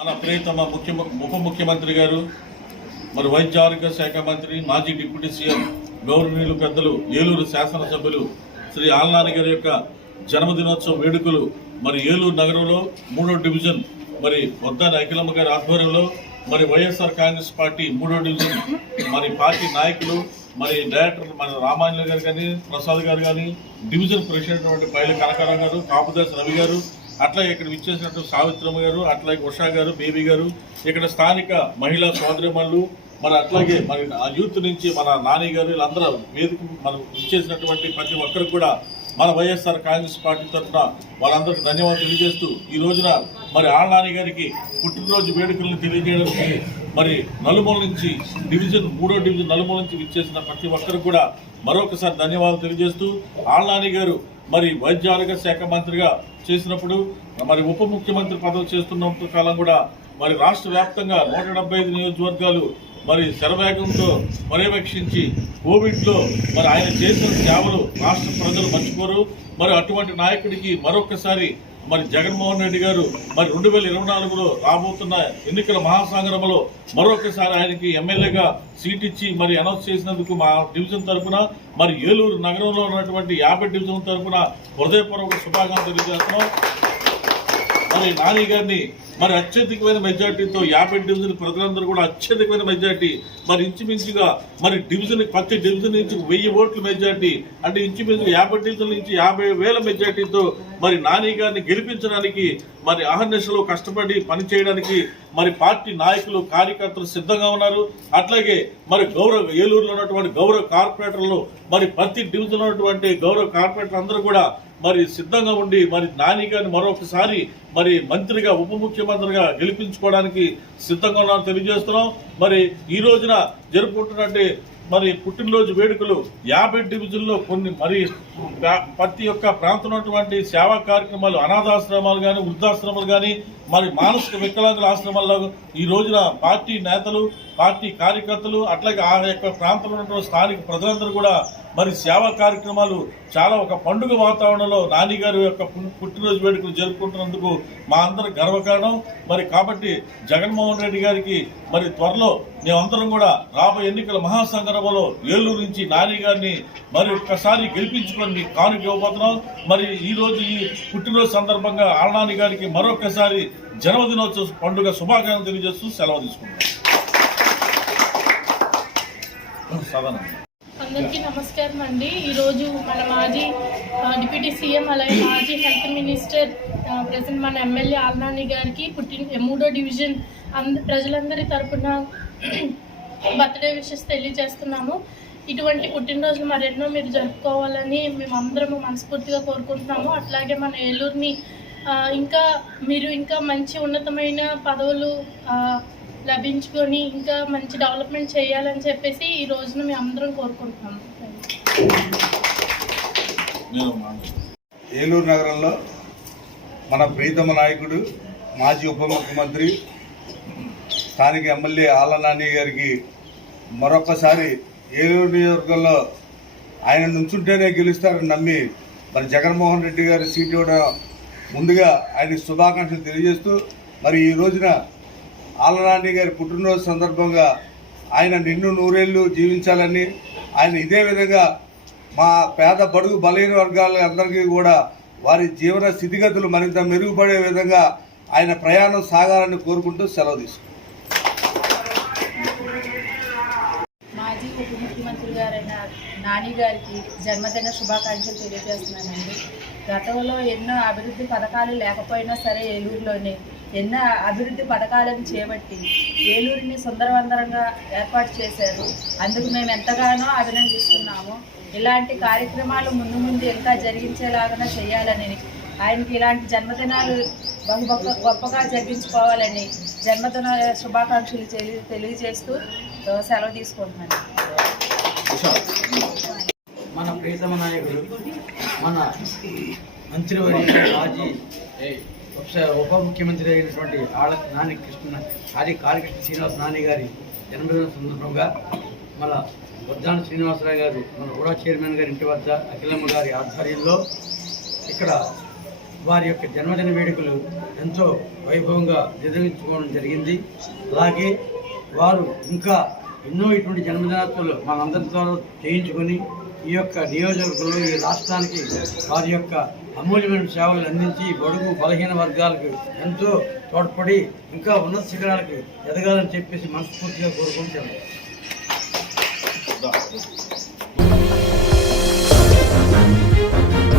ప్రియతమ ముఖ్య ఉప ముఖ్యమంత్రి గారు మరి వైద్య ఆరోగ్య శాఖ మంత్రి మాజీ డిప్యూటీ సీఎం గౌరవనీయులు పెద్దలు ఏలూరు శాసనసభ్యులు శ్రీ ఆల్నాని గారి యొక్క జన్మదినోత్సవ వేడుకలు మరి ఏలూరు నగరంలో మూడో డివిజన్ మరి వద్దాని అఖిలమ్మ గారి ఆధ్వర్యంలో మరి వైఎస్ఆర్ కాంగ్రెస్ పార్టీ మూడో డివిజన్ మరి పార్టీ నాయకులు మరి డైరెక్టర్ మన రామాంజలి గారు కానీ ప్రసాద్ గారు కానీ డివిజన్ ప్రెసిడెంట్ వంటి పైల కనకారావు గారు కాపుదాస్ రవి గారు అట్లా ఇక్కడ విచ్చేసినట్టు సావిత్రమ్మ గారు అట్లాగే ఉషా గారు బేబీ గారు ఇక్కడ స్థానిక మహిళా సోదరిమణులు మరి అట్లాగే మరి ఆ యూత్ నుంచి మన నాని గారు వీళ్ళందరూ వేదిక మనం ఇచ్చేసినటువంటి ప్రతి ఒక్కరికి కూడా మన వైఎస్ఆర్ కాంగ్రెస్ పార్టీ తరఫున వాళ్ళందరికీ ధన్యవాదాలు తెలియజేస్తూ ఈ రోజున మరి ఆళ్ళనాని గారికి పుట్టినరోజు వేడుకలను తెలియజేయడానికి మరి నలుమూల నుంచి డివిజన్ మూడో డివిజన్ నలుమూల నుంచి విచ్చేసిన ప్రతి ఒక్కరికి కూడా మరొకసారి ధన్యవాదాలు తెలియజేస్తూ ఆళ్ళనాని గారు మరి వైద్య ఆరోగ్య శాఖ మంత్రిగా చేసినప్పుడు మరి ఉప ముఖ్యమంత్రి పదవి చేస్తున్న కాలం కూడా మరి రాష్ట్ర వ్యాప్తంగా నూట డెబ్బై ఐదు నియోజకవర్గాలు మరి శరవేగంతో పర్యవేక్షించి కోవిడ్లో మరి ఆయన చేసిన సేవలు రాష్ట్ర ప్రజలు మర్చిపోరు. మరి అటువంటి నాయకుడికి మరొకసారి మరి జగన్మోహన్ రెడ్డి గారు మరి రెండు వేల ఇరవై నాలుగులో రాబోతున్న ఎన్నికల మహాసంగ్రమంలో మరొకసారి ఆయనకి ఎమ్మెల్యేగా సీట్ ఇచ్చి మరి అనౌన్స్ చేసినందుకు మా డివిజన్ తరఫున మరి ఏలూరు నగరంలో ఉన్నటువంటి యాభై డివిజన్ తరఫున హృదయపూర్వక శుభాకాంక్షలు తెలియజేస్తున్నాం. మరి నాని గారిని మరి అత్యధికమైన మెజార్టీతో యాభై డివిజన్ ప్రజలందరూ కూడా అత్యధికమైన మెజార్టీ. మరి ఇంచుమించుగా మరి డివిజన్ ప్రతి డివిజన్ నుంచి వెయ్యి ఓట్ల మెజార్టీ. అంటే ఇంచుమించుగా యాభై డివిజన్ నుంచి యాభై వేల మెజార్టీతో మరి నాని గారిని గెలిపించడానికి మరి అహర్నిశలో కష్టపడి పనిచేయడానికి మరి పార్టీ నాయకులు కార్యకర్తలు సిద్ధంగా ఉన్నారు. అట్లాగే మరి గౌరవ ఏలూరులో ఉన్నటువంటి గౌరవ కార్పొరేటర్లు మరి ప్రతి డివిజన్ ఉన్నటువంటి గౌరవ కార్పొరేటర్ అందరూ కూడా మరి సిద్ధంగా ఉండి మరి నాని గారిని మరొకసారి మరి మంత్రిగా ఉప ముఖ్యమంత్రిగా గెలిపించుకోవడానికి సిద్ధంగా ఉన్నారని తెలియజేస్తున్నాం. మరి ఈ రోజున జరుపుకుంటున్నట్టు మరి పుట్టినరోజు వేడుకలు యాభై డివిజన్లో కొన్ని మరి ప్రతి ఒక్క ప్రాంతం ఉన్నటువంటి సేవా కార్యక్రమాలు అనాథాశ్రమాలు కానీ వృద్ధాశ్రమాలు కానీ మరి మానసిక వికలాంగుల ఆశ్రమాల్లో ఈ రోజున పార్టీ నేతలు పార్టీ కార్యకర్తలు అట్లాగే ఆ యొక్క ప్రాంతంలో ఉన్నటువంటి స్థానిక ప్రజలందరూ కూడా మరి సేవా కార్యక్రమాలు చాలా ఒక పండుగ వాతావరణంలో నానిగారి యొక్క పుట్టినరోజు వేడుకలు జరుపుకుంటున్నందుకు మా అందరి గర్వకారణం. మరి కాబట్టి జగన్మోహన్ రెడ్డి గారికి మరి త్వరలో మేమందరం కూడా రాబోయే ఎన్నికల మహాసంగ్రామంలో ఏలూరు నుంచి నాని గారిని మరి ఒక్కసారి గెలిపించుకొని మీకు కానుక ఇవ్వబోతున్నాం. మరి ఈ రోజు ఈ పుట్టినరోజు సందర్భంగా ఆళ్ళనాని గారికి మరొకసారి జన్మదినోత్సవ పండుగ శుభాకాంక్షలు తెలియజేస్తూ సెలవు తీసుకుంటాం సదనం అందరికీ నమస్కారం అండి. ఈరోజు మన మాజీ డిప్యూటీ సీఎం అలాగే మాజీ హెల్త్ మినిస్టర్ ప్రజెంట్ మన ఎమ్మెల్యే ఆల్నాని గారికి పుట్టిన మూడో డివిజన్ అంద ప్రజలందరి తరపున బర్త్డే విషెస్ తెలియజేస్తున్నాము. ఇటువంటి పుట్టినరోజులు మరెన్నో మీరు జరుపుకోవాలని మేమందరము మనస్ఫూర్తిగా కోరుకుంటున్నాము. అట్లాగే మన ఏలూరుని ఇంకా మీరు ఇంకా మంచి ఉన్నతమైన పదవులు లభించుకొని ఇంకా మంచి డెవలప్మెంట్ చేయాలని చెప్పేసి ఈ రోజున మేము అందరం కోరుకుంటున్నాము ఏలూరు నగరంలో మన ప్రీతమ నాయకుడు మాజీ ఉప ముఖ్యమంత్రి స్థానిక ఎమ్మెల్యే ఆళ్ళ నాని గారికి మరొకసారి ఏలూరు నియోజకవర్గంలో ఆయన నుంచుంటేనే గెలుస్తారని నమ్మి మరి జగన్మోహన్ రెడ్డి గారి సీట్ ఇవ్వడం ముందుగా ఆయన శుభాకాంక్షలు తెలియజేస్తూ మరి ఈ రోజున ఆలనాని గారి పుట్టినరోజు సందర్భంగా ఆయన నిన్ను నూరేళ్ళు జీవించాలని ఆయన ఇదే విధంగా మా పేద బడుగు బలహీన వర్గాల అందరికీ కూడా వారి జీవన స్థితిగతులు మరింత మెరుగుపడే విధంగా ఆయన ప్రయాణం సాగాలని కోరుకుంటూ సెలవు తీసుకుంటాం మాజీ ఉప ముఖ్యమంత్రి గారైన నాని గారికి జన్మదిన శుభాకాంక్షలు తెలియజేస్తున్నానండి. గతంలో ఎన్నో అభివృద్ధి పథకాలు లేకపోయినా సరే ఏలూరులోనే ఎన్నో అభివృద్ధి పథకాలను చేపట్టి ఏలూరిని సుందరవందరంగా ఏర్పాటు చేశారు. అందుకు మేము ఎంతగానో అభినందిస్తున్నాము. ఇలాంటి కార్యక్రమాలు ముందు ముందు ఇంకా జరిగించేలాగా చేయాలని ఆయనకి ఇలాంటి జన్మదినాలు బహు గొప్ప గొప్పగా జరిగించుకోవాలని జన్మదిన శుభాకాంక్షలు తెలియజేస్తూ సెలవు తీసుకుంటున్నాను. మన ప్రియతమ నాయకుడు మన మంత్రివర్య రాజీ ఉప- ఉప ముఖ్యమంత్రి అయినటువంటి ఆళ్ళ నాని కృష్ణ ఆది కాళకృష్ణ శ్రీనివాస నాని గారి జన్మదిన సందర్భంగా మన వద్దాన శ్రీనివాసరావు గారు మన కూడా చైర్మన్ గారి ఇంటి వద్ద అఖిలమ్మ గారి ఆధ్వర్యంలో ఇక్కడ వారి యొక్క జన్మదిన వేడుకలు ఎంతో వైభవంగా నిర్వహించుకోవడం జరిగింది. అలాగే వారు ఇంకా ఎన్నో ఇటువంటి జన్మదినోత్సవాలు మనందరి ద్వారా చేయించుకొని ఈ యొక్క నియోజకవర్గంలో ఈ రాష్ట్రానికి వారి యొక్క అమూల్యమైన సేవలు అందించి బడుగు బలహీన వర్గాలకు ఎంతో తోడ్పడి ఇంకా ఉన్నత శిఖరాలకు ఎదగాలని చెప్పేసి మనస్ఫూర్తిగా కోరుకుంటాను Thank you.